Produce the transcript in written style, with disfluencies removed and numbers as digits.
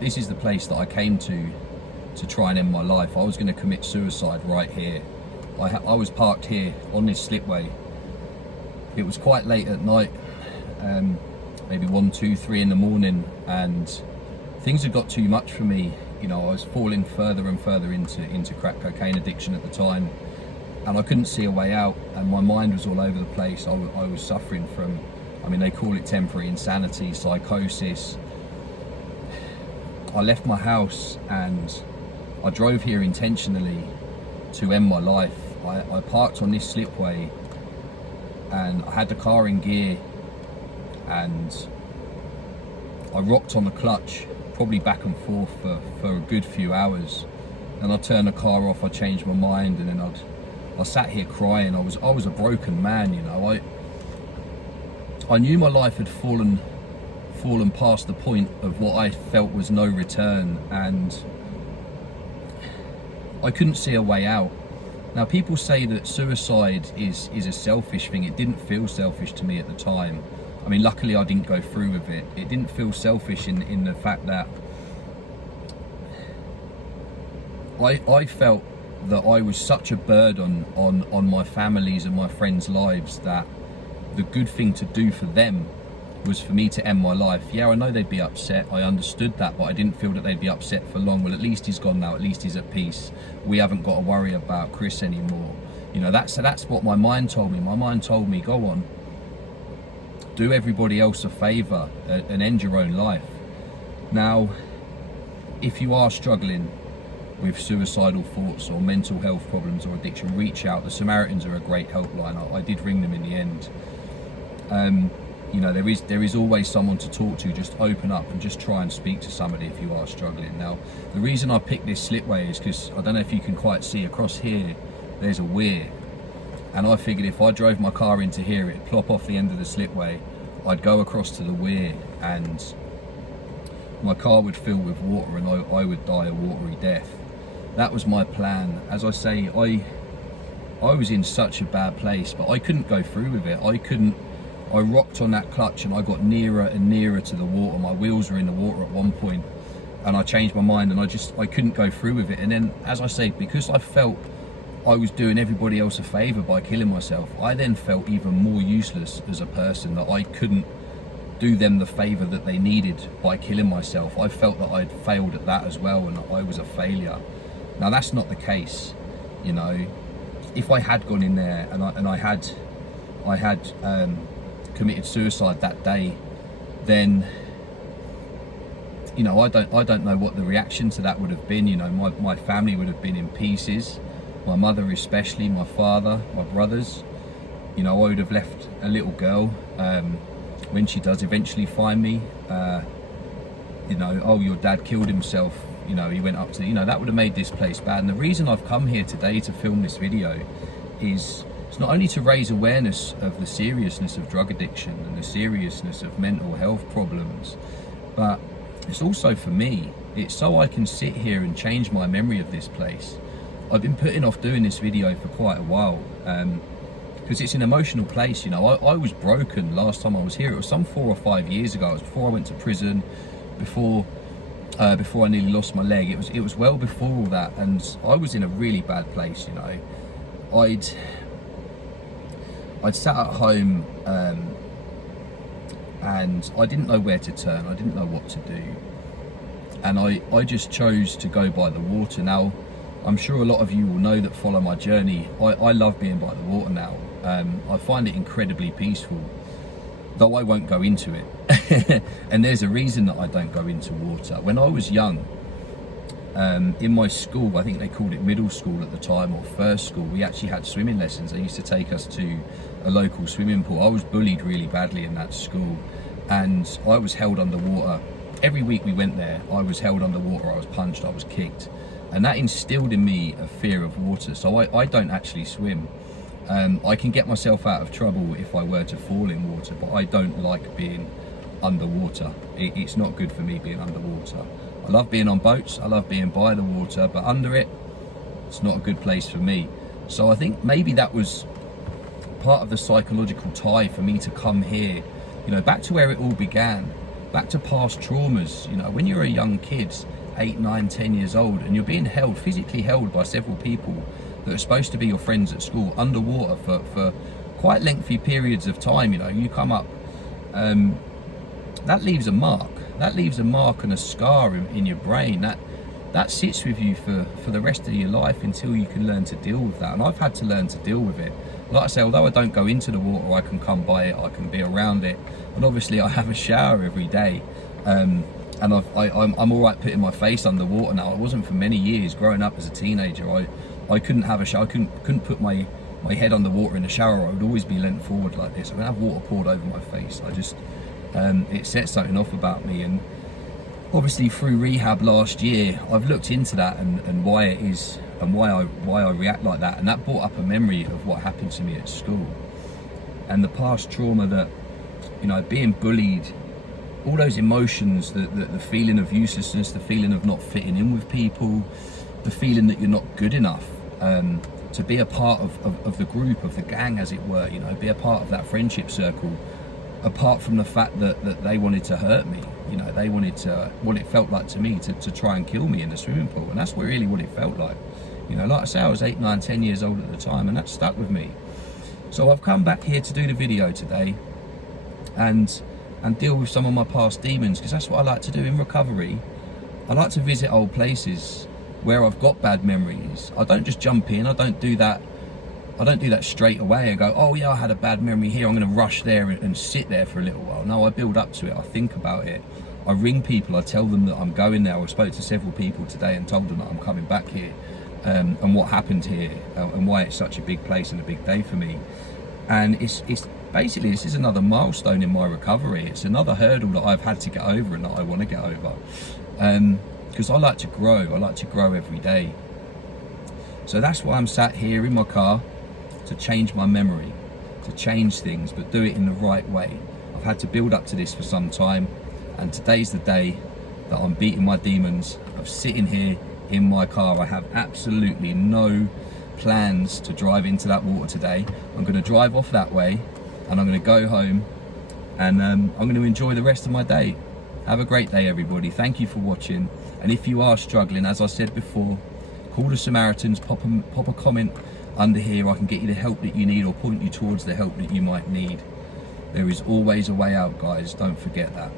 this is the place that I came to try and end my life. I was going to commit suicide right here. I was parked here on this slipway. It was quite late at night, maybe 1, 2, 3 in the morning, and things had got too much for me. You know, I was falling further and further into crack cocaine addiction at the time, and I couldn't see a way out, and my mind was all over the place. I was suffering from, I mean, they call it temporary insanity, psychosis. I left my house and I drove here intentionally to end my life. I parked on this slipway and I had the car in gear, and I rocked on the clutch, probably back and forth for a good few hours. And I turned the car off, I changed my mind, and then I sat here crying. I was a broken man, you know. I knew my life had fallen past the point of what I felt was no return, and I couldn't see a way out. Now, people say that suicide is a selfish thing. It didn't feel selfish to me at the time. I mean, luckily I didn't go through with it. It didn't feel selfish in the fact that I felt that I was such a burden on my family's and my friends' lives that the good thing to do for them was for me to end my life. Yeah, I know they'd be upset. I understood that, but I didn't feel that they'd be upset for long. Well, at least he's gone now. At least he's at peace. We haven't got to worry about Chris anymore. You know, that's what my mind told me. My mind told me, go on, do everybody else a favor and end your own life. Now, if you are struggling with suicidal thoughts or mental health problems or addiction, reach out. The Samaritans are a great helpline. I did ring them in the end. You know, there is always someone to talk to. Just open up and just try and speak to somebody if you are struggling. Now, the reason I picked this slipway is because I don't know if you can quite see across here, there's a weir. And I figured if I drove my car into here, it'd plop off the end of the slipway. I'd go across to the weir and my car would fill with water and I would die a watery death. That was my plan. As I say, I was in such a bad place, but I couldn't go through with it. I rocked on that clutch and I got nearer and nearer to the water. My wheels were in the water at one point, and I changed my mind and I couldn't go through with it. And then, as I say, because I felt I was doing everybody else a favor by killing myself, I then felt even more useless as a person, that I couldn't do them the favor that they needed by killing myself. I felt that I'd failed at that as well, and that I was a failure. Now, that's not the case. You know, if I had gone in there and I had committed suicide that day, then, you know, I don't know what the reaction to that would have been. You know, my family would have been in pieces, my mother especially, my father, my brothers. You know, I would have left a little girl, when she does eventually find me, you know, oh, your dad killed himself, you know, he went up to, you know, that would have made this place bad. And the reason I've come here today to film this video is, it's not only to raise awareness of the seriousness of drug addiction and the seriousness of mental health problems, but it's also for me. It's so I can sit here and change my memory of this place. I've been putting off doing this video for quite a while, because it's an emotional place. You know, I was broken last time I was here. It was some 4 or 5 years ago. It was before I went to prison, before I nearly lost my leg. It was well before all that, and I was in a really bad place. You know, I'd sat at home, and I didn't know where to turn. I didn't know what to do, and I just chose to go by the water. Now, I'm sure a lot of you will know that follow my journey. I love being by the water now. I find it incredibly peaceful, though I won't go into it. And there's a reason that I don't go into water. When I was young, in my school, I think they called it middle school at the time, or first school, we actually had swimming lessons. They used to take us to a local swimming pool. I was bullied really badly in that school, and I was held underwater. Every week we went there, I was held underwater, I was punched, I was kicked. And that instilled in me a fear of water. So I don't actually swim. I can get myself out of trouble if I were to fall in water, but I don't like being underwater. It's not good for me being underwater. I love being on boats, I love being by the water, but under it, it's not a good place for me. So I think maybe that was part of the psychological tie for me to come here, you know, back to where it all began. back to past traumas. You know, when you're a young kid, 8, 9, 10 years old, and you're being held, physically held by several people that are supposed to be your friends at school, underwater for quite lengthy periods of time. You know, you come up, that leaves a mark. That leaves a mark and a scar in your brain. That sits with you for the rest of your life until you can learn to deal with that. And I've had to learn to deal with it. Like I say, although I don't go into the water, I can come by it, I can be around it. And obviously I have a shower every day. And I'm all right putting my face under water now. I wasn't for many years. Growing up as a teenager, I couldn't have a shower. I couldn't put my head under water in the shower. I would always be leant forward like this. I would have water poured over my face. It set something off about me. And obviously through rehab last year, I've looked into that and why it is and why I react like that. And that brought up a memory of what happened to me at school and the past trauma that, you know, being bullied, all those emotions, the feeling of uselessness, the feeling of not fitting in with people, the feeling that you're not good enough to be a part of the group, of the gang, as it were, you know, be a part of that friendship circle, apart from the fact that they wanted to hurt me. You know, they wanted to, what it felt like to me, to try and kill me in the swimming pool. And that's really what it felt like. You know, like I say, I was 8, 9, 10 years old at the time, and that stuck with me. So I've come back here to do the video today and deal with some of my past demons, because that's what I like to do in recovery. I like to visit old places where I've got bad memories. I don't just jump in. I don't do that straight away and go, oh yeah, I had a bad memory here, I'm going to rush there and sit there for a little while. No, I build up to it. I think about it. I ring people. I tell them that I'm going there. I spoke to several people today and told them that I'm coming back here and what happened here and why it's such a big place and a big day for me. And it's basically, this is another milestone in my recovery. It's another hurdle that I've had to get over and that I want to get over. Because I like to grow. I like to grow every day. So that's why I'm sat here in my car, to change my memory, to change things, but do it in the right way. I've had to build up to this for some time, and today's the day that I'm beating my demons of sitting here in my car. I have absolutely no plans to drive into that water today. I'm going to drive off that way and I'm going to go home and I'm going to enjoy the rest of my day. Have a great day, everybody. Thank you for watching. And if you are struggling, as I said before, call the Samaritans, pop a comment under here. I can get you the help that you need or point you towards the help that you might need. There is always a way out, guys. Don't forget that.